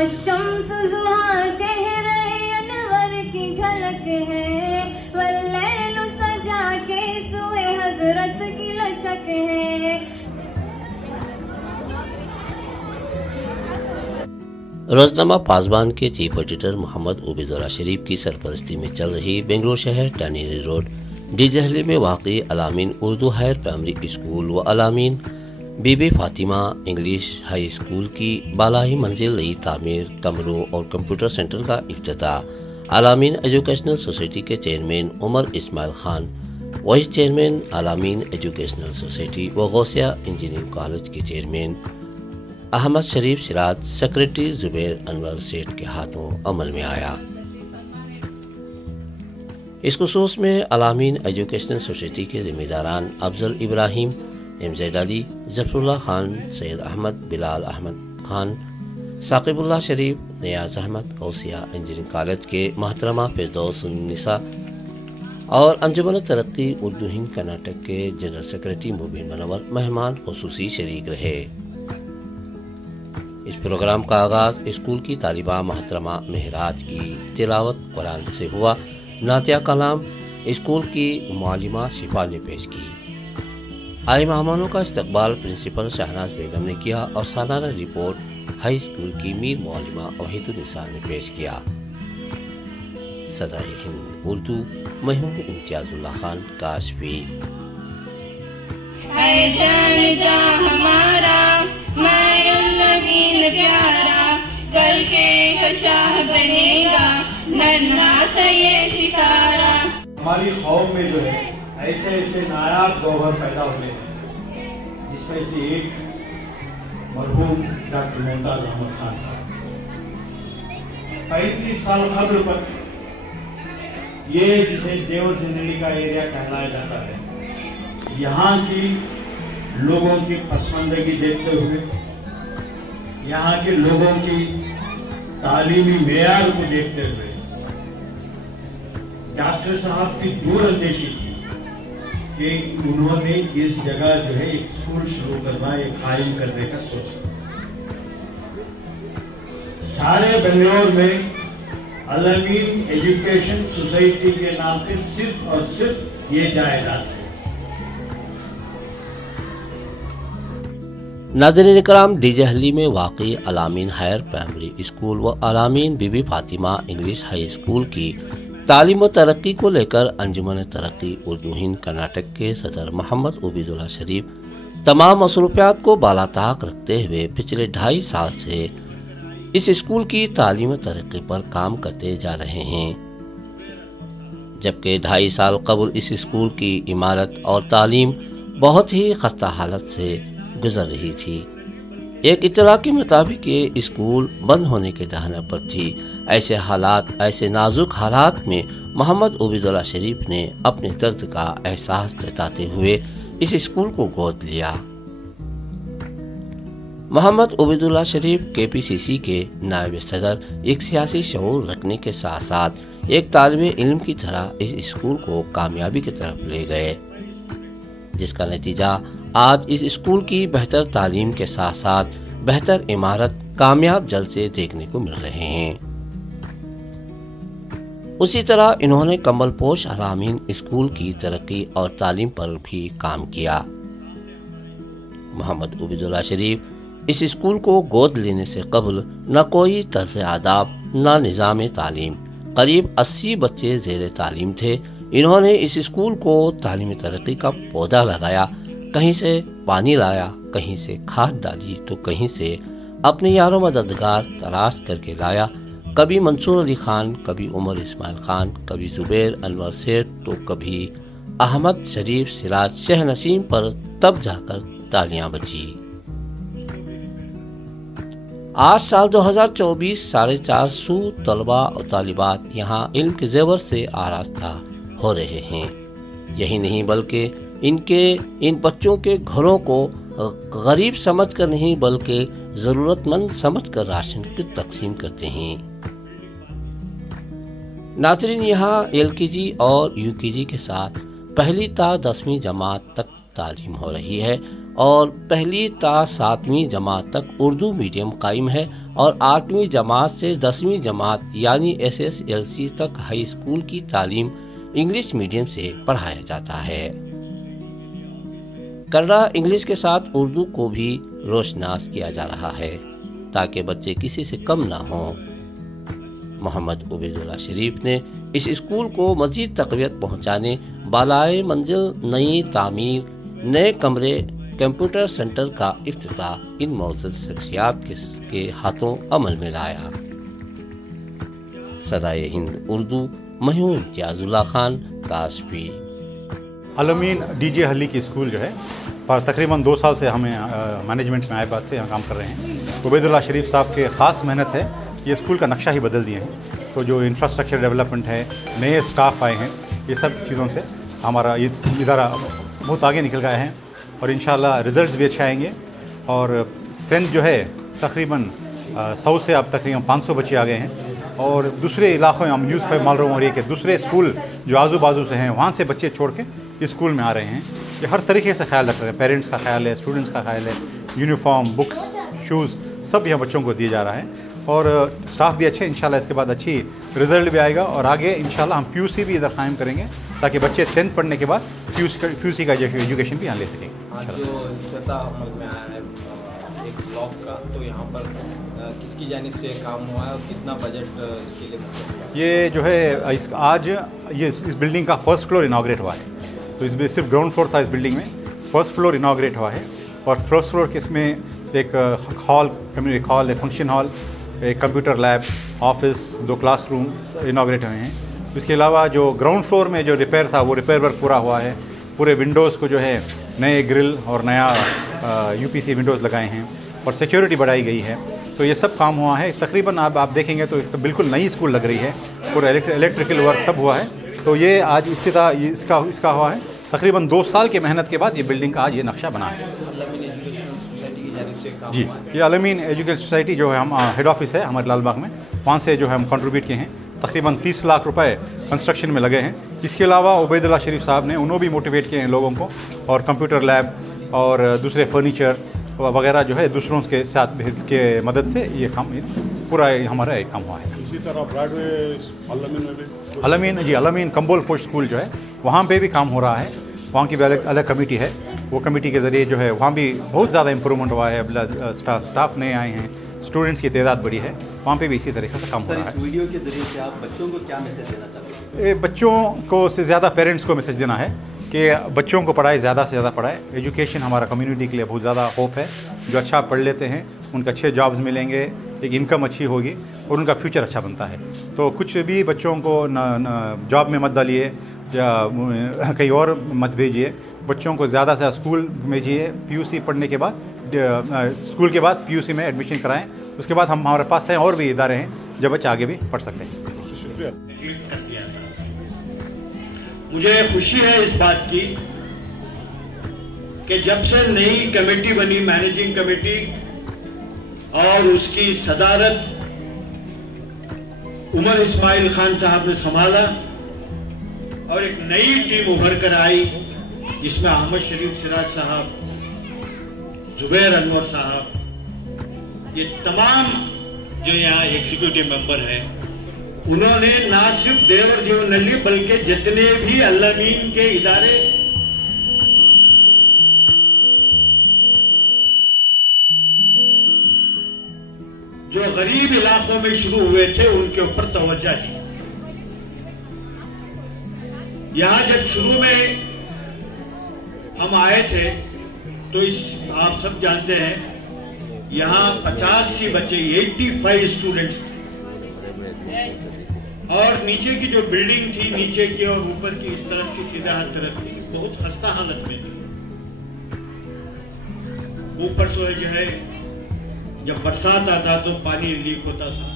शम्स जुहा चेहरे अनवर की झलक है, वल्लैल सजा के सुए हजरत की लचक है। रोजनामा पासबान के चीफ एडिटर मोहम्मद उबैदुल्लाह शरीफ की सरपरस्ती में चल रही बेंगलुरु शहर टैनीरी रोड डीजहली में वाक़ई Al-Ameen Urdu higher primary school व Al-Ameen Bibi Fatima English high school की बालाई मंजिल नई तामीर, कमरों और कंप्यूटर सेंटर का इफ्तिताह अलामीन एजुकेशनल सोसाइटी के chairman Umar Ismail Khan, vice chairman Al-Ameen educational society व गौसिया इंजीनियरिंग कॉलेज के चेयरमैन अहमद शरीफ सिराज, सेक्रेटरी जुबैर अनवर सेठ के हाथों अमल में आया। इस खुसूस में अलामीन एजुकेशनल सोसाइटी के जिम्मेदारान अफजल इब्राहिम, एमजेड अली, जफरुल्लाह खान, सैयद अहमद, बिलाल अहमद खान, साकिबुल्लाह शरीफ, नियाज अहमद, गौसिया इंजीनियरिंग कॉलेज के मोहतरमा फिरदौस उन्निसा और अंजुमन तरक्की उर्दू हिंद कर्नाटक के जनरल सेक्रेटरी मुबीन मनवर मेहमान खुसूसी शरीक रहे। इस प्रोग्राम का आगाज स्कूल की तालिबा मोहतरमा महराज की तिलावत कुरान से हुआ। नातिया कलाम स्कूल की मालिमा शिफा ने पेश की। आए मेहमानों का इस्तकबाल प्रिंसिपल शहनाज बेगम ने किया और सालाना रिपोर्ट हाई स्कूल की मीर मालिमा वहीदुन्निसा ने पेश किया। सदाए हिंद उर्दू मैं हूँ इम्तियाजुल्लाह खान काशफी। प्यारा कल के कशाह बनेगा नन्हा सा ये सितारा। हमारी खौफ में जो है ऐसे ऐसे नायाब गौहर पैदा हुए हैं, जिसमें से एक मरहूम डॉक्टर मुमताज अहमद खान साहब 35 साल कब्र पर, ये जिसे देवर जिंदगी का एरिया कहलाया जाता है, यहाँ की लोगों की पसमानदगी देखते हुए, यहाँ के लोगों की तालीमी मेयार को देखते हुए डॉक्टर साहब की दूरअंदेशी थी कि उन्होंने इस जगह जो है एक स्कूल शुरू करना, एक कायम करने का सोचा। सारे बेंगलोर में अलामीन एजुकेशन सोसाइटी के नाम पे सिर्फ और सिर्फ ये जायदाद है। नाज़रीन इकराम, डीजहली में वाक़ई अलामीन हायर प्राइमरी स्कूल व Al-Ameen Bibi Fatima English high school की तालीम व तरक्की को लेकर अंजुमन तरक्की उर्दू हिंद कर्नाटक के सदर मोहम्मद उबैदुल्लाह शरीफ तमाम मसरूफियात को बालाताक रखते हुए पिछले 2.5 साल से इस स्कूल की तालीम व तरक्की पर काम करते जा रहे हैं। जबकि 2.5 साल कबल इस स्कूल की इमारत और तालीम बहुत ही खस्ता हालत से गुजर रही थी। एक इत्तला के मुताबिक ये स्कूल बंद होने के दहाने पर थी। ऐसे नाजुक हालात में मोहम्मद उबैदुल्लाह शरीफ ने अपने दर्द का एहसास जताते हुए इस स्कूल को गोद लिया। मोहम्मद उबैदुल्लाह शरीफ केपीसीसी के नायब सदर एक सियासी शऊर रखने के साथ साथ एक तालिबे इल्म की तरह इस स्कूल को कामयाबी की तरफ ले गए, जिसका नतीजा आज इस स्कूल की बेहतर तालीम के साथ साथ बेहतर इमारत, कामयाब जलसे देखने को मिल रहे हैं। उसी तरह इन्होंने कम्बल पोश अलामीन स्कूल की तरक्की और तालीम पर भी काम किया। मोहम्मद उबैदुल्लाह शरीफ इस स्कूल को गोद लेने से कबल न कोई तर्ज आदाब न निज़ाम तालीम, करीब 80 बच्चे ज़ेर तालीम थे। इन्होंने इस स्कूल को तालीमी तरक्की का पौधा लगाया, कहीं से पानी लाया, कहीं से खाद डाली तो कहीं से अपने यारों मददगार तलाश करके लाया। कभी मंसूर अली खान, कभी उमर इस्माइल खान, कभी जुबैर अनवर सेठ तो कभी अहमद शरीफ सिराज शह नसीम पर तब जाकर तालियां बची। आज साल 2024 450 तलबा और तालिबात यहाँ इल्म के जेवर से आरास्ता हो रहे हैं। यही नहीं बल्कि इन बच्चों के घरों को गरीब समझकर नहीं बल्कि जरूरतमंद समझकर राशन की तकसीम करते हैं। नाज़रीन, यहाँ LKG और UKG के साथ 1ली ता 10वीं जमात तक तालीम हो रही है और पहली ता 7वीं जमात तक उर्दू मीडियम कायम है और 8वीं जमात से 10वीं जमात यानी SSLC तक हाई स्कूल की तालीम इंग्लिश मीडियम से पढ़ाया जाता है। कन्नड़ा इंग्लिश के साथ उर्दू को भी रोशनास किया जा रहा है ताकि बच्चे किसी से कम ना हों। मोहम्मद उबैदुल्लाह शरीफ ने इस स्कूल को मज़ीद तक़वियत पहुँचाने बालाए मंजिल नई तामीर, नए कमरे, कंप्यूटर सेंटर का इफ्तिताह इन मौजूद शख्सियात के हाथों अमल में लाया। सदाए हिंद उर्दू महूम इम्तियाजुल्लाह खान काशफी। अल-अमीन DJ हली की स्कूल जो है पर तकरीबन 2 साल से हमें मैनेजमेंट में आए बाद से यहाँ काम कर रहे हैं। उबैदुल्लाह शरीफ साहब के ख़ास मेहनत है, ये स्कूल का नक्शा ही बदल दिए हैं। तो जो इंफ्रास्ट्रक्चर डेवलपमेंट है, नए स्टाफ आए हैं, ये सब चीज़ों से हमारा ये इदारा बहुत आगे निकल गया है और इंशाल्लाह रिज़ल्ट्स भी अच्छे आएंगे। और स्ट्रेंथ जो है तकरीबन 100 से अब तकरीबन 500 बच्चे आ गए हैं। और दूसरे इलाकों में हम न्यूज़ पर मालूम हो रही है कि दूसरे स्कूल जो आजू बाजू से हैं वहाँ से बच्चे छोड़ के इस स्कूल में आ रहे हैं। ये हर तरीके से ख्याल रख रहे हैं, पेरेंट्स का ख्याल है, स्टूडेंट्स का ख्याल है, यूनिफॉर्म, बुक्स, शूज़ सब यहाँ बच्चों को दिए जा रहा है। और स्टाफ भी अच्छे, इंशाल्लाह इसके बाद अच्छी रिज़ल्ट भी आएगा और आगे इंशाल्लाह हम PUC भी इधर कायम करेंगे ताकि बच्चे 10th पढ़ने के बाद PUC का एजुकेशन भी यहाँ ले सकें। आज जो स्वच्छता अमल में आया है एक ब्लॉक का, तो यहाँ पर किसकी जानिब से काम हुआ है और कितना बजट इसके लिए मतलब? ये जो है आज इस बिल्डिंग का फर्स्ट फ्लोर इनाग्रेट हुआ है। तो इसमें सिर्फ ग्राउंड फ्लोर था, इस बिल्डिंग में फर्स्ट फ्लोर इनाग्रेट हुआ है। और फर्स्ट फ्लोर के इसमें एक हॉल, कम्युनिटी हॉल, एक फंक्शन हॉल, एक computer lab, office, 2 classroom inaugurate हुए हैं। इसके अलावा जो ग्राउंड फ्लोर में जो रिपेयर था वो रिपेयर वर्क पूरा हुआ है। पूरे विंडोज़ को जो है नए ग्रिल और नया UPC विंडोज़ लगाए हैं और सिक्योरिटी बढ़ाई गई है। तो ये सब काम हुआ है। तकरीबन आप देखेंगे तो बिल्कुल नई स्कूल लग रही है, पूरा इलेक्ट्रिकल वर्क सब हुआ है। तो ये आज इफ्तिताह इसका हुआ है। तकरीबन 2 साल की मेहनत के बाद ये बिल्डिंग का आज ये नक्शा बना है। अल-अमीन एजुकेशनल सोसाइटी की जानिब से काम जी, हुआ है। ये अल-अमीन एजुकेशन सोसाइटी जो है हम हेड ऑफिस है हमारे लाल बाग में, वहाँ से जो है हम कंट्रीब्यूट किए हैं। तकरीबन 30 लाख रुपए कंस्ट्रक्शन में लगे हैं। इसके अलावा उबैदुल्लाह शरीफ साहब ने उन्होंने भी मोटिवेट किए हैं लोगों को, और कंप्यूटर लैब और दूसरे फर्नीचर वगैरह जो है दूसरों के साथ के मदद से ये काम पूरा हमारा एक काम हुआ है। इसी तरह ब्रॉडवे अल-अमीन में भी अल-अमीन कंबोल पोस्ट स्कूल जो है वहाँ पे भी काम हो रहा है। वहाँ की भी अलग कमेटी है, वो कमेटी के ज़रिए जो है वहाँ भी बहुत ज़्यादा इम्प्रूवमेंट हुआ है। स्टाफ नए आए हैं, स्टूडेंट्स की तादाद बढ़ी है, वहाँ पे भी इसी तरीके से काम हो रहा है। इस वीडियो के ज़रिए से आप बच्चों को क्या मैसेज देना चाहते हैं? बच्चों को से ज़्यादा पेरेंट्स को मैसेज देना है कि बच्चों को पढ़ाए, ज़्यादा से ज़्यादा पढ़ाए। एजुकेशन हमारा कम्युनिटी के लिए बहुत ज़्यादा होप है। जो अच्छा पढ़ लेते हैं उनको अच्छे जॉब्स मिलेंगे, एक इनकम अच्छी होगी और उनका फ्यूचर अच्छा बनता है। तो कुछ भी बच्चों को जॉब में मत डालिए या कहीं और मत भेजिए। बच्चों को ज़्यादा से स्कूल भेजिए। PUC पढ़ने के बाद स्कूल के बाद PUC में एडमिशन कराएं। उसके बाद हमारे पास हैं और भी इदारे हैं जब बच्चे आगे भी पढ़ सकते हैं। मुझे खुशी है इस बात की कि जब से नई कमेटी बनी, मैनेजिंग कमेटी, और उसकी सदारत उमर इस्माइल खान साहब ने संभाला और एक नई टीम उभर कर आई जिसमें अहमद शरीफ सिराज साहब, जुबैर अनवर साहब, ये तमाम जो यहाँ एग्जीक्यूटिव मेंबर हैं, उन्होंने ना सिर्फ देवर जीवनल्ली बल्कि जितने भी अल-अमीन के इदारे जो गरीब इलाकों में शुरू हुए थे उनके ऊपर तवज्जो दी। यहां जब शुरू में हम आए थे तो आप सब जानते हैं यहां 50 से बच्चे 85 स्टूडेंट्स थे और नीचे की जो बिल्डिंग थी, नीचे की और ऊपर की इस तरफ की सीधा हाथ तरफ की, बहुत खस्ता हालत में थी। ऊपर से जो है जब बरसात आता तो पानी लीक होता था।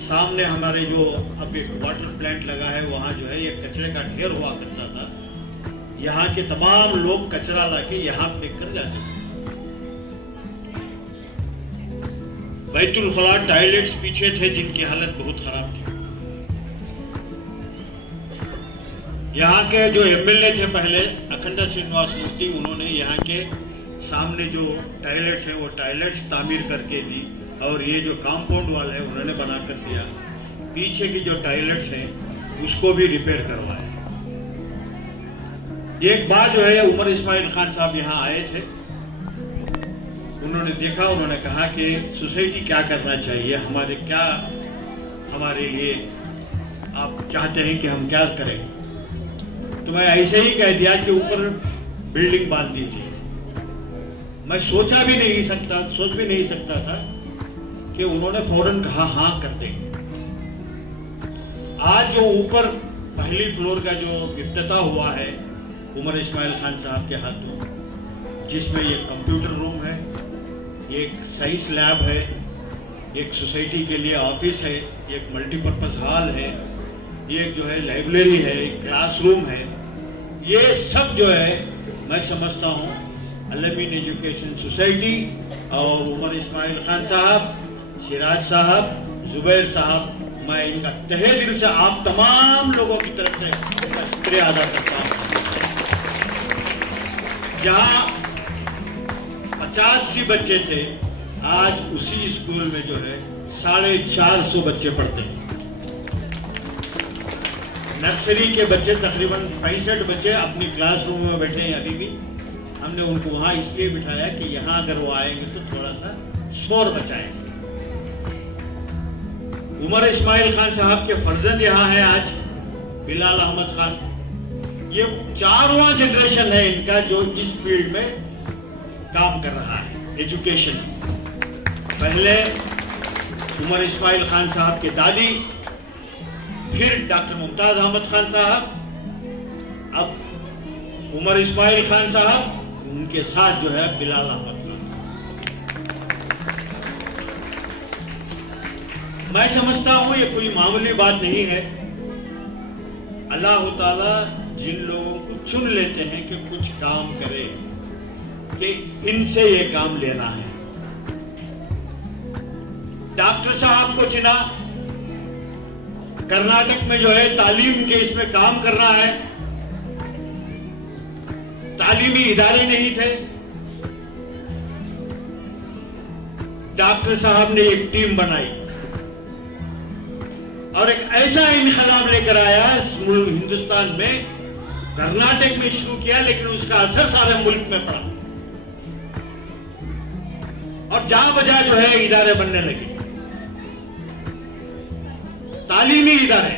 सामने हमारे जो अब एक वाटर प्लांट लगा है वहां जो है एक कचरे का ढेर हुआ करता था। यहाँ के तमाम लोग कचरा लाके यहाँ फेंक कर जाते थे। बैतुल खला टॉयलेट्स पीछे थे जिनकी हालत बहुत खराब थी। यहाँ के जो MLA थे पहले, अखंड श्रीनिवास मूर्ति, उन्होंने यहाँ के सामने जो टॉयलेट्स हैं वो टॉयलेट्स तामीर करके दी, और ये जो कंपाउंड वाल है उन्होंने बना कर दिया। पीछे की जो टॉयलेट्स हैं उसको भी रिपेयर करवाया। एक बार जो है उमर इस्माइल खान साहब यहाँ आए थे, उन्होंने देखा, उन्होंने कहा कि सोसाइटी क्या करना चाहिए, हमारे लिए आप चाहते हैं कि हम क्या करें। तो मैं ऐसे ही कह दिया कि ऊपर बिल्डिंग बांध दीजिए। मैं सोच भी नहीं सकता था कि उन्होंने फौरन कहा हाँ कर देंगे। आज जो ऊपर पहली फ्लोर का जो इफ्तिताह हुआ है उमर इस्माइल खान साहब के हाथों, जिसमें एक कंप्यूटर रूम है, एक साइंस लैब है, एक सोसाइटी के लिए ऑफिस है, एक मल्टीपर्पज हॉल है, एक जो है लाइब्रेरी है, एक क्लासरूम है, ये सब जो है मैं समझता हूँ अल-अमीन एजुकेशन सोसाइटी और उमर इस्माइल खान साहब, सिराज साहब, जुबैर साहब, मैं इनका तहे दिल से आप तमाम लोगों की तरफ से इनका शुक्रिया अदा करता हूँ। जहाँ 85 बच्चे थे, आज उसी स्कूल में जो है 450 बच्चे पढ़ते हैं। नर्सरी के बच्चे तकरीबन 65 बच्चे अपनी क्लासरूम में बैठे हैं अभी भी। हमने उनको वहां इसलिए बिठाया कि यहां अगर वो आएंगे तो थोड़ा सा शोर मचाएंगे। उमर इस्माइल खान साहब के फर्जंद यहाँ है आज, बिलाल अहमद खान। ये 4वां जनरेशन है इनका जो इस फील्ड में काम कर रहा है, एजुकेशन। पहले उमर इस्माइल खान साहब के दादी, फिर डॉक्टर मुमताज अहमद खान साहब, अब उमर इस्माइल खान साहब, उनके साथ जो है बिलाल अहमद खान। मैं समझता हूं ये कोई मामूली बात नहीं है। अल्लाह ताला जिन लोगों को चुन लेते हैं कि कुछ काम करे, कि इनसे ये काम लेना है। डॉक्टर साहब को चुना, कर्नाटक में जो है तालीम के इसमें काम करना है, तालीमी इदारे नहीं थे। डॉक्टर साहब ने एक टीम बनाई और एक ऐसा इनकलाब लेकर आया हिंदुस्तान में। कर्नाटक में शुरू किया लेकिन उसका असर सारे मुल्क में पड़ा और जहां बजा जो है इदारे बनने लगे, तालीमी इदारे।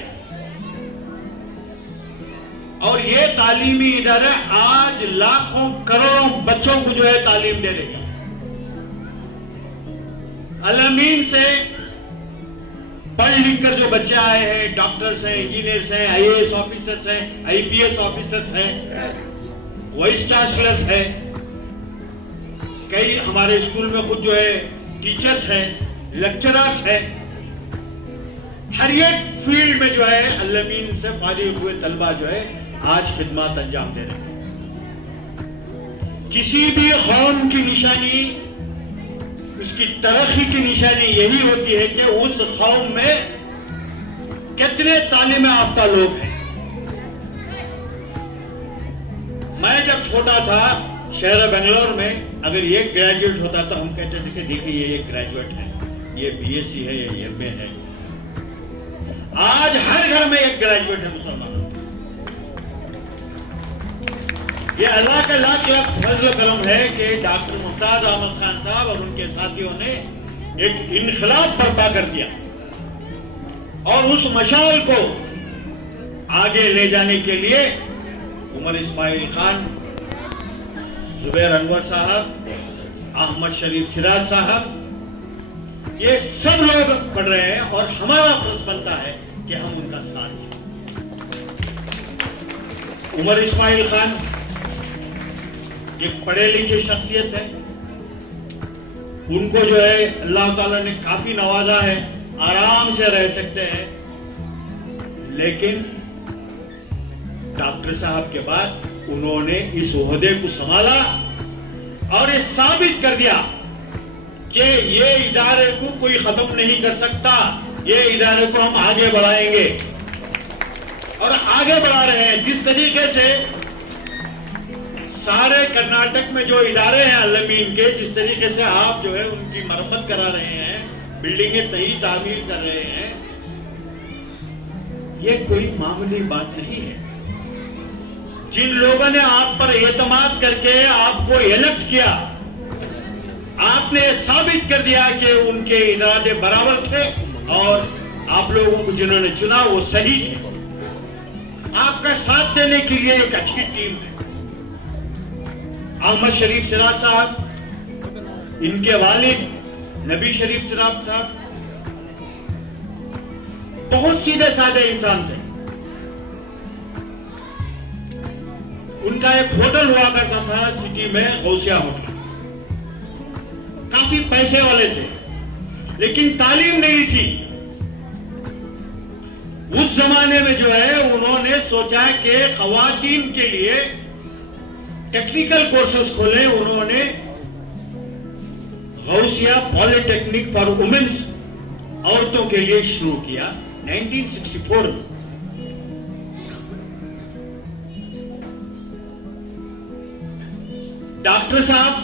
और ये तालीमी इदारे आज लाखों करोड़ों बच्चों को जो है तालीम दे रहे हैं। अल-अमीन से पढ़ लिख कर जो बच्चे आए हैं, डॉक्टर्स हैं, इंजीनियर्स हैं, आईएएस ऑफिसर्स हैं, आईपीएस ऑफिसर्स हैं, वाइस चांसलर्स हैं, कई हमारे स्कूल में खुद जो है टीचर्स हैं, लेक्चरर्स हैं। हर एक फील्ड में जो है अल-अमीन से फारिग हुए तलबा जो है आज खिदमत अंजाम दे रहे हैं। किसी भी कौम की निशानी, उसकी तरक्की की निशानी यही होती है कि उस कौम में कितने तालीम याफ्ता लोग हैं। मैं जब छोटा था शहर बेंगलोर में, अगर ये ग्रेजुएट होता तो हम कहते थे कि देखिए ये ग्रेजुएट है, ये बीएससी है, ये एमए है। आज हर घर में एक ग्रेजुएट है मुसलमानों। ये अल्लाह का लाख लाख फजल करम है कि डॉक्टर मुमताज अहमद खान साहब और उनके साथियों ने एक इनकलाब बर्पा कर दिया और उस मशाल को आगे ले जाने के लिए उमर इस्माइल खान, जुबैर अनवर साहब, अहमद शरीफ सिराज साहब, ये सब लोग पढ़ रहे हैं और हमारा फर्ज बनता है कि हम उनका साथ दें। उमर इस्माइल खान एक पढ़े लिखे शख्सियत है, उनको जो है अल्लाह ताला ने काफी नवाजा है, आराम से रह सकते हैं। लेकिन डॉक्टर साहब के बाद उन्होंने इस ओहदे को संभाला और ये साबित कर दिया कि ये इदारे को कोई खत्म नहीं कर सकता, ये इदारे को हम आगे बढ़ाएंगे और आगे बढ़ा रहे हैं। जिस तरीके से सारे कर्नाटक में जो इदारे हैं अल-अमीन के, जिस तरीके से आप जो है उनकी मरम्मत करा रहे हैं, बिल्डिंगें तामीर कर रहे हैं, ये कोई मामूली बात नहीं है। जिन लोगों ने आप पर एतमाद करके आपको इलेक्ट किया, आपने साबित कर दिया कि उनके इरादे बराबर थे और आप लोगों को जिन्होंने चुना वो सही थे। आपका साथ देने के लिए एक अच्छी टीम है। अहमद शरीफ सिराज साहब, इनके वालिद नबी शरीफ सिराज साहब बहुत सीधे साधे इंसान थे। उनका एक होटल हुआ करता था सिटी में, गौसिया होटल। काफी पैसे वाले थे, लेकिन तालीम नहीं थी। उस जमाने में जो है उन्होंने सोचा कि खवातीन के लिए टेक्निकल कोर्सेज खोले। उन्होंने गौसिया पॉलिटेक्निक फॉर वुमेन्स, औरतों के लिए शुरू किया 1964 में। डॉक्टर साहब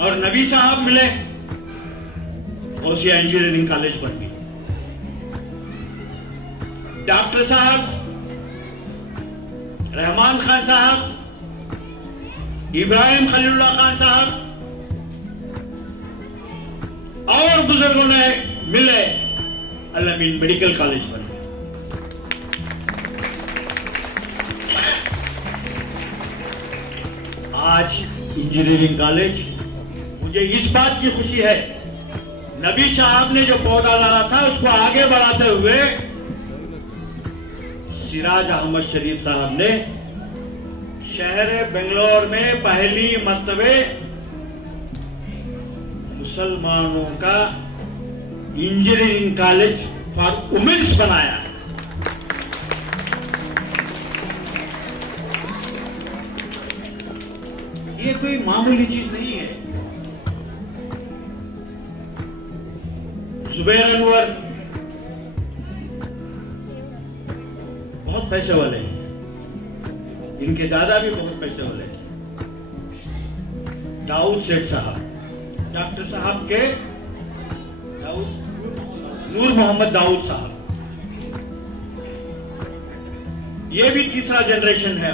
और नबी साहब मिले, गौसिया इंजीनियरिंग कॉलेज बन गई। डॉक्टर साहब, रहमान खान साहब, इब्राहिम खलीलुल्लाह खान साहब और बुजुर्गों ने मिले, अल-अमीन मेडिकल कॉलेज बन गया। आज इंजीनियरिंग कॉलेज, मुझे इस बात की खुशी है, नबी साहब ने जो पौधा डाला था उसको आगे बढ़ाते हुए सिराज अहमद शरीफ साहब ने शहर बेंगलोर में पहली मर्तबे मुसलमानों का इंजीनियरिंग कॉलेज फॉर वुमेन्स बनाया। ये कोई मामूली चीज नहीं है। जुबैर अनवर बहुत पैसे वाले हैं, इनके दादा भी बहुत पैसे वाले थे। दाऊद सेठ साहब, डॉक्टर साहब के नूर मोहम्मद दाऊद साहब, ये भी तीसरा जनरेशन है।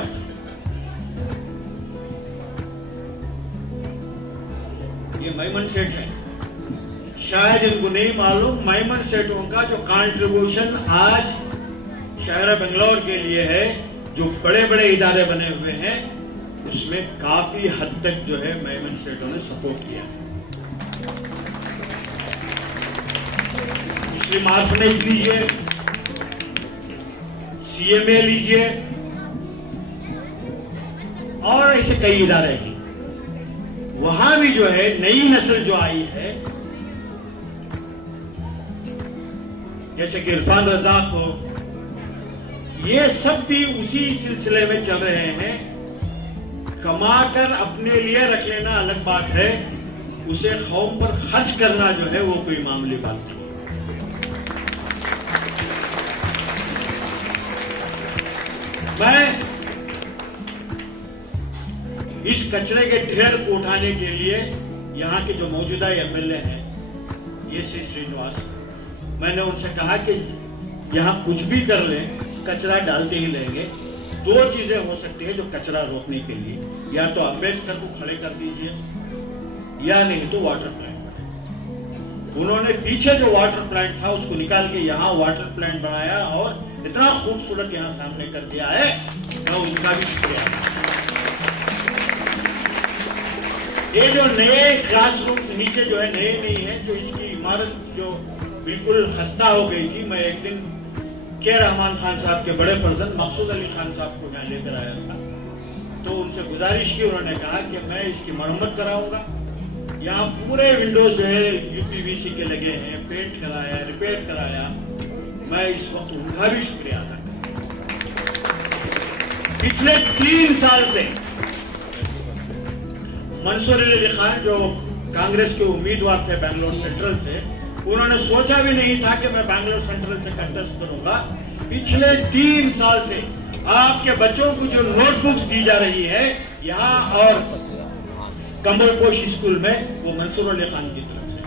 ये मैमन सेठ है, शायद इनको नहीं मालूम, मैमन सेठों का जो कंट्रीब्यूशन आज शहर बेंगलोर के लिए है, जो बड़े बड़े इदारे बने हुए हैं, उसमें काफी हद तक जो है मैमन सेठों ने सपोर्ट किया। मुस्लिम ऑर्फनेज लीजिए, CMA लीजिए, और ऐसे कई इदारे हैं। वहां भी जो है नई नस्ल जो आई है, जैसे कि इरफान रज़ाक हो, ये सब भी उसी सिलसिले में चल रहे हैं। कमाकर अपने लिए रख लेना अलग बात है, उसे कौम पर खर्च करना जो है वो कोई मामूली बात नहीं। मैं इस कचरे के ढेर को उठाने के लिए यहाँ के जो मौजूदा MLA हैं, ये सी श्रीनिवास, मैंने उनसे कहा कि यहाँ कुछ भी कर लें, कचरा डालते ही लेंगे। दो चीजें हो सकती है जो कचरा रोकने के लिए, या तो अम्बेडकर को खड़े कर दीजिए, या नहीं तो वाटर प्लांट। उन्होंने पीछे जो वाटर प्लांट था उसको निकाल के यहाँ वाटर प्लांट बनाया और इतना खूबसूरत यहाँ सामने कर दिया है, मैं उनका भी शुक्रिया। ये जो नए क्लासरूम नीचे जो है नए नहीं है, जो इसकी इमारत जो बिल्कुल खस्ता हो गई थी, मैं एक दिन के रहमान खान साहब के बड़े फर्जंद मकसूद अली खान साहब को मैं लेकर आया था, तो उनसे गुजारिश की, उन्होंने कहा कि मैं इसकी मरम्मत कराऊंगा। यहाँ पूरे विंडोज जो है UPVC के लगे हैं, पेंट कराया, रिपेयर कराया, मैं इस वक्त उनका भी शुक्रिया अदा करता। पिछले 3 साल से मंसूर अली खान जो कांग्रेस के उम्मीदवार थे बैंगलोर सेंट्रल से, उन्होंने सोचा भी नहीं था कि मैं बैंगलोर सेंट्रल से कंटेस्ट करूंगा। पिछले 3 साल से आपके बच्चों को जो नोटबुक्स दी जा रही है यहाँ और कमलपोश स्कूल में, वो मंसूर अली खान की तरफ से।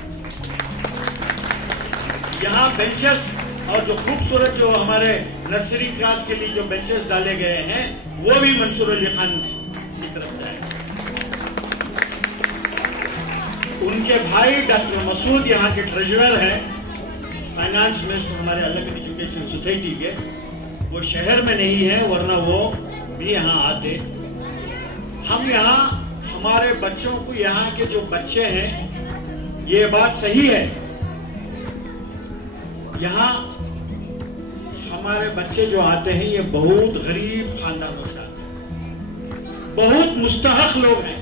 यहाँ बेंचेस और जो खूबसूरत जो हमारे नर्सरी क्लास के लिए जो बेंचेस डाले गए हैं, वो भी मंसूर अली खान की तरफ से है। उनके भाई डॉक्टर मसूद यहाँ के ट्रेजरर हैं, फाइनेंस मिनिस्टर हमारे अलमीन एजुकेशन सोसाइटी के। वो शहर में नहीं है, वरना वो भी यहाँ आते। हम यहाँ हमारे बच्चों को, यहाँ के जो बच्चे हैं, ये बात सही है, यहाँ हमारे बच्चे जो आते हैं ये बहुत गरीब खानदानों से आते हैं, बहुत मुस्तहक लोग हैं,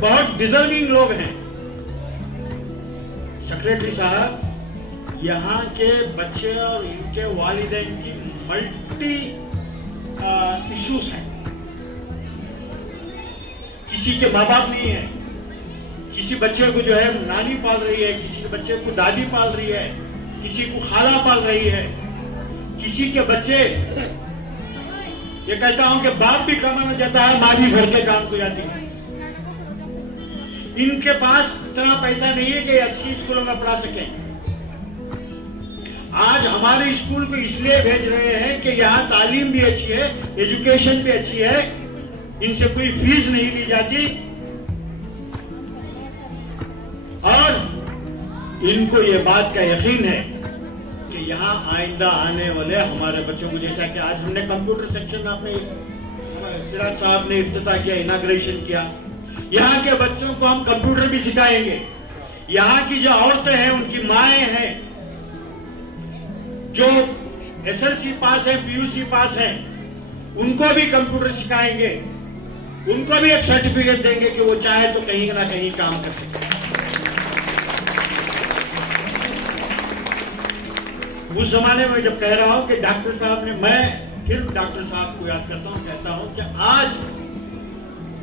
बहुत डिजर्विंग लोग हैं। सेक्रेटरी साहब, यहाँ के बच्चे और इनके वालिदैन की मल्टी इश्यूज हैं। किसी के माँ बाप नहीं है, किसी बच्चे को जो है नानी पाल रही है, किसी के बच्चे को दादी पाल रही है, किसी को खाला पाल रही है, किसी के बच्चे, ये कहता हूं कि बाप भी कमाना जाता है, माँ भी घर के काम को जाती है। इनके पास इतना पैसा नहीं है कि अच्छी स्कूलों में पढ़ा सकें। आज हमारे स्कूल को इसलिए भेज रहे हैं कि यहाँ तालीम भी अच्छी है, एजुकेशन भी अच्छी है, इनसे कोई फीस नहीं ली जाती और इनको ये बात का यकीन है कि यहाँ आइंदा आने वाले हमारे बच्चों को, जैसा कि आज हमने कंप्यूटर सेक्शन आपने सिराज साहब ने इफ्तिताह किया, इनाग्रेशन किया, यहाँ के बच्चों को हम कंप्यूटर भी सिखाएंगे। यहाँ की जो औरतें हैं, उनकी माएं हैं, जो एसएलसी पास है, पीयूसी पास है, उनको भी कंप्यूटर सिखाएंगे, उनको भी एक सर्टिफिकेट देंगे कि वो चाहे तो कहीं ना कहीं काम कर सके। उस जमाने में जब कह रहा हूं कि डॉक्टर साहब ने, मैं फिर डॉक्टर साहब को याद करता हूं, कहता हूं कि आज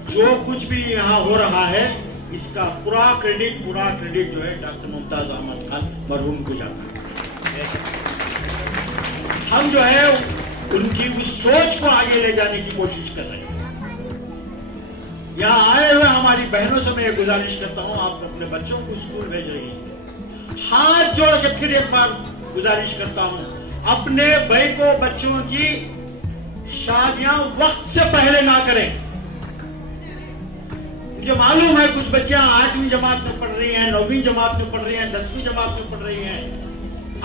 जो कुछ भी यहाँ हो रहा है, इसका पूरा क्रेडिट जो है डॉक्टर मुमताज अहमद खान मरहूम को जाता है। हम जो है उनकी उस सोच को आगे ले जाने की कोशिश कर रहे हैं। यहाँ आए हुए हमारी बहनों से मैं ये गुजारिश करता हूँ, आप अपने बच्चों को स्कूल भेज रही हैं, हाथ जोड़ के फिर एक बार गुजारिश करता हूँ, अपने भाइयों बच्चों की शादियां वक्त से पहले ना करें। मुझे मालूम है कुछ बच्चियां 8वीं जमात में पढ़ रही हैं, 9वीं जमात में पढ़ रही हैं, 10वीं जमात में पढ़ रही हैं।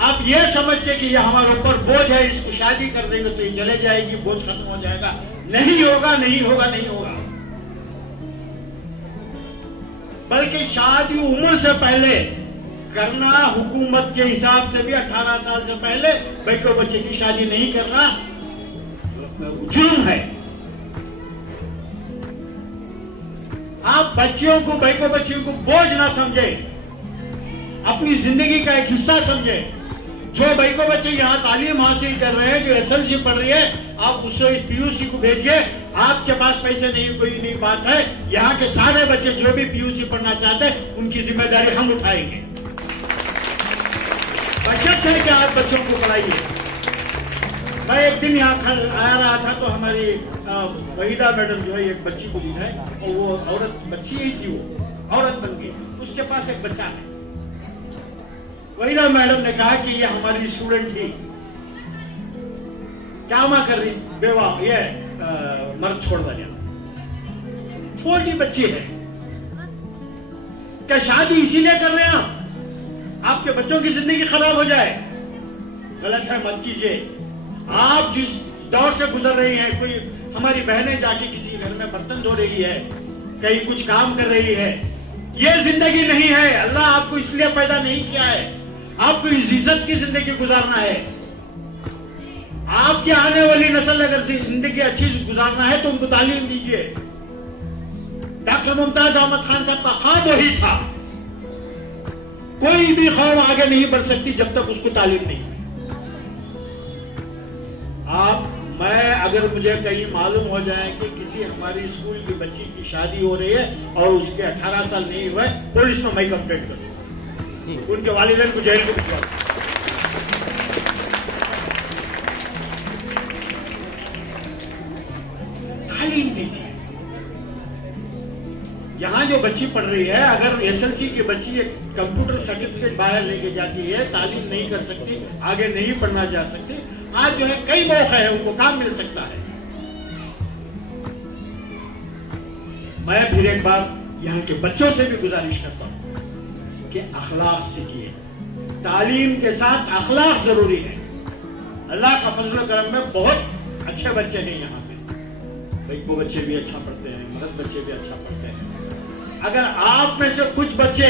आप ये समझ के कि ये हमारे ऊपर बोझ है, इसको शादी कर देंगे तो ये चले जाएगी, बोझ खत्म हो जाएगा। नहीं होगा, नहीं होगा, नहीं होगा। बल्कि शादी उम्र से पहले करना, हुकूमत के हिसाब से भी 18 साल से पहले भाई बच्चे की शादी नहीं करना जुर्म है। आप बच्चियों को, बच्चियों को बोझ ना समझे, अपनी जिंदगी का एक हिस्सा समझे। जो बच्चे यहाँ तालीम हासिल कर रहे हैं, जो एसएलसी पढ़ रही है, आप उससे पीयूसी को भेजिए। आपके पास पैसे नहीं, कोई नहीं बात है। यहाँ के सारे बच्चे जो भी पीयूसी पढ़ना चाहते हैं, उनकी जिम्मेदारी हम उठाएंगे। बचत है कि आप बच्चों को पढ़ाइए। मैं एक दिन यहाँ आया रहा था तो हमारी वहीदा मैडम जो है, एक बच्ची को ली है, और वो औरत, बच्ची ही थी, वो औरत बन गई, उसके पास एक बच्चा है। वहीदा मैडम ने कहा कि ये हमारी स्टूडेंट ही क्या मां कर रही, बेवा, ये मर्द छोड़ दिया, छोटी बच्ची है। क्या शादी इसीलिए कर रहे हैं आप? आपके बच्चों की जिंदगी खराब हो जाए? गलत है, मत कीजिए। आप जिस दौर से गुजर रही हैं, कोई हमारी बहनें जाके किसी घर में बर्तन धो रही है, कहीं कुछ काम कर रही है, ये जिंदगी नहीं है। अल्लाह आपको इसलिए पैदा नहीं किया है, आपको इस इज्जत की जिंदगी गुजारना है। आपकी आने वाली नस्ल अगर जिंदगी अच्छी गुजारना है तो उनको तालीम दीजिए। डॉक्टर मुमताज अहमद खान साहब का ख्वाब वही था। कोई भी कौम आगे नहीं बढ़ सकती जब तक उसको तालीम नहीं। मैं अगर मुझे कहीं मालूम हो जाए कि किसी हमारी स्कूल की बच्ची की शादी हो रही है और उसके 18 साल नहीं हुए, पुलिस में मैं कंप्लेंट करूंगा, उनके वालिदैन को जेल में भिजवा। तालीम दीजिए। यहाँ जो बच्ची पढ़ रही है, अगर एसएलसी की बच्ची एक कंप्यूटर सर्टिफिकेट बाहर लेके जाती है, तालीम नहीं कर सकती, आगे नहीं पढ़ना जा सकती, आज जो है कई मौके हैं, उनको काम मिल सकता है। मैं फिर एक बार यहाँ के बच्चों से भी गुजारिश करता हूँ कि अखलाक सीखिए, तालीम के साथ अखलाक जरूरी है। अल्लाह का फजल करम में बहुत अच्छे बच्चे हैं यहाँ पे, वो बच्चे भी अच्छा पढ़ते हैं, मर्द बच्चे भी अच्छा पढ़ते हैं। अगर आप में से कुछ बच्चे,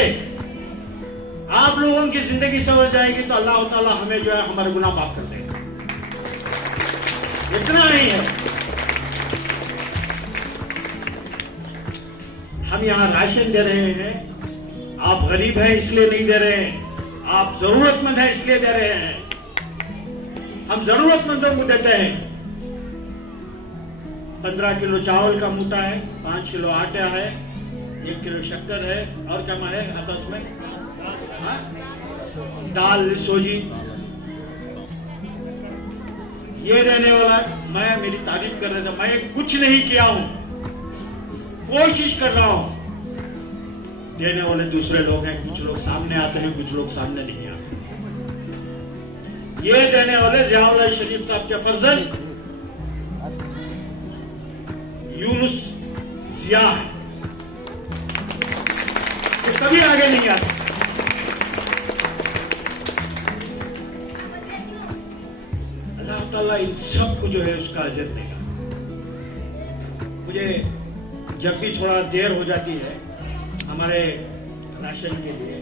आप लोगों की जिंदगी संवर जाएगी तो अल्लाह ताला हमें जो है हमारे गुनाह माफ कर देगा। इतना ही है। हम यहाँ राशन दे रहे हैं, आप गरीब हैं इसलिए नहीं दे रहे हैं, आप जरूरतमंद हैं इसलिए दे रहे हैं। हम जरूरतमंदों को देते हैं। 15 किलो चावल का मूठा है, 5 किलो आटा है, 1 किलो शक्कर है, और क्या है आता उसमें, दाल, सोजी, ये रहने वाला। मैं मेरी तारीफ कर रहा था, मैं कुछ नहीं किया हूं, कोशिश कर रहा हूं। देने वाले दूसरे लोग हैं, कुछ लोग सामने आते हैं, कुछ लोग सामने नहीं आते। ये देने वाले ज़ियाउल्लाह शरीफ साहब के फर्जन यूनुस जिया है, ये कभी आगे नहीं आते। अल्लाह ताला इन सबको जो है उसका अजर देगा। मुझे जब भी थोड़ा देर हो जाती है हमारे राशन के लिए,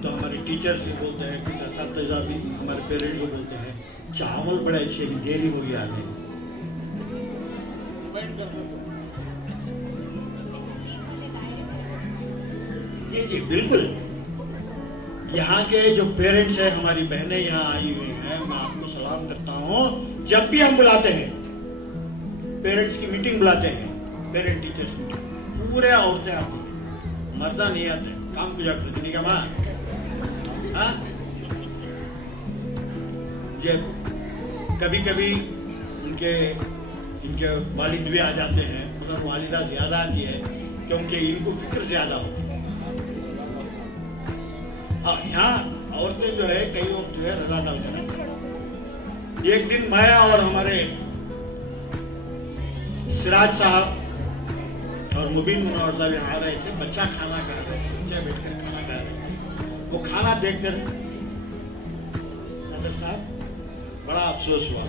तो हमारे टीचर्स भी बोलते हैं, कुछ असातिज़ा भी, हमारे पेरेंट्स भी बोलते हैं, चावल बड़े अच्छे, देरी हो गई आगे। जी जी बिल्कुल। यहाँ के जो पेरेंट्स हैं, हमारी बहनें यहाँ आई हुई हैं, मैं आपको सलाम करता हूँ। जब भी हम बुलाते हैं, पेरेंट्स की मीटिंग बुलाते हैं, पेरेंट टीचर्स मीटिंग, पूरे औरतें आती हैं, मर्दा नहीं आते। काम पूजा खरीदने का माँ, कभी कभी इनके वालिद भी आ जाते हैं, मगर वालिदा ज्यादा आती है क्योंकि इनको फिक्र ज्यादा होती है। यहाँ औरतें जो है, कई वक्त जो है रजा डालते हैं। एक दिन मैं और हमारे सिराज साहब और मुबीन मुनव्वर साहब यहाँ आ रहे थे, बच्चा खाना खा रहे थे, बच्चे बैठकर खाना खा रहे थे। वो खाना देखकर नजर साहब बड़ा अफसोस हुआ।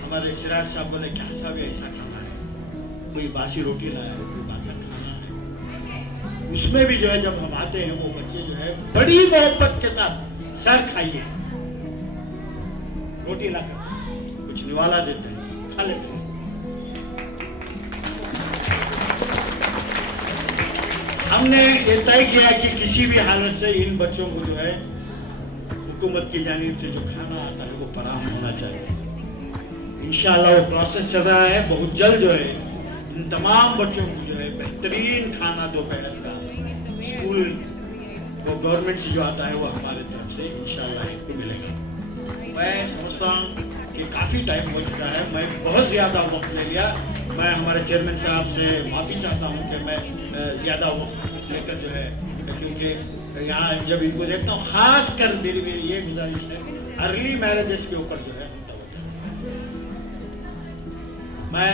हमारे सिराज साहब बोले, क्या साहब ऐसा खाना है, कोई बासी रोटी लाया है, कोई बासा खाना है। उसमें भी जो है जब हम आते हैं, वो बच्चे जो है बड़ी मोहब्बत के साथ, सर खाइए, रोटी लाकर कुछ निवाला देते हैं, खा लेते हैं। हमने ये तय किया कि किसी भी हालत से इन बच्चों को जो है हुकूमत की जानिब से जो खाना आता है वो फराहम होना चाहिए। इंशाअल्लाह वो प्रोसेस चल रहा है। बहुत जल्द जो है इन तमाम बच्चों को जो है बेहतरीन खाना दोपहर का स्कूल वो गवर्नमेंट से जो आता है वो हमारे तरफ से इंशाअल्लाह इनको मिलेगा। मैं समझता हूँ कि काफ़ी टाइम हो चुका है, मैं बहुत ज़्यादा वक्त ले लिया। मैं हमारे चेयरमैन साहब से माफ़ी चाहता हूँ कि मैं ज़्यादा वक्त लेकर जो है, क्योंकि यहाँ जब इनको देखता हूँ, खास कर मेरी ये गुजारिश है, अर्ली मैरिजेस के ऊपर जो है मैं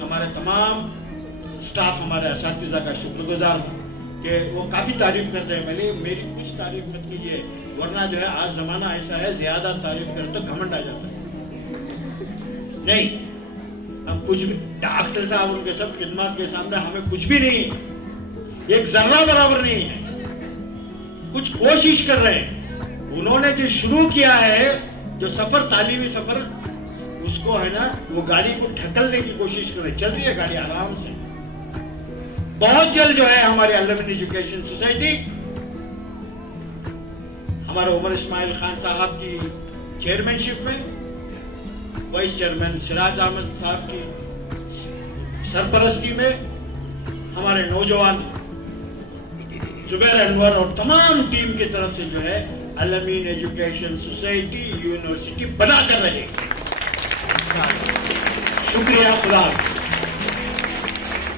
हमारे तमाम स्टाफ, हमारे असातिज़ा का शुक्रगुजार हूँ कि वो काफ़ी तारीफ करते हैं। मेरी कुछ तारीफ मत कीजिए, वरना जो है आज ज़माना ऐसा है, ज़्यादा तारीफ करें तो घमंड आ जाता है। नहीं, हम कुछ भी, डॉक्टर साहब उनके सब खिदमत के सामने हमें कुछ भी नहीं, एक जर्रा बराबर नहीं है। कुछ कोशिश कर रहे हैं। उन्होंने जो शुरू किया है, जो सफर, तालीमी सफर, उसको है ना, वो गाड़ी को ढकलने की कोशिश कर रहे हैं। चल रही है गाड़ी आराम से। बहुत जल्द जो है हमारे अलमिन एजुकेशन सोसाइटी, हमारे उमर इस्माइल खान साहब की चेयरमैनशिप में, वाइस चेयरमैन सिराज अहमद साहब की सरपरस्ती में, हमारे नौजवान जुबैर अनवर और तमाम टीम की तरफ से जो है अलमीन एजुकेशन सोसाइटी यूनिवर्सिटी बना कर रहे। शुक्रिया, खुदा।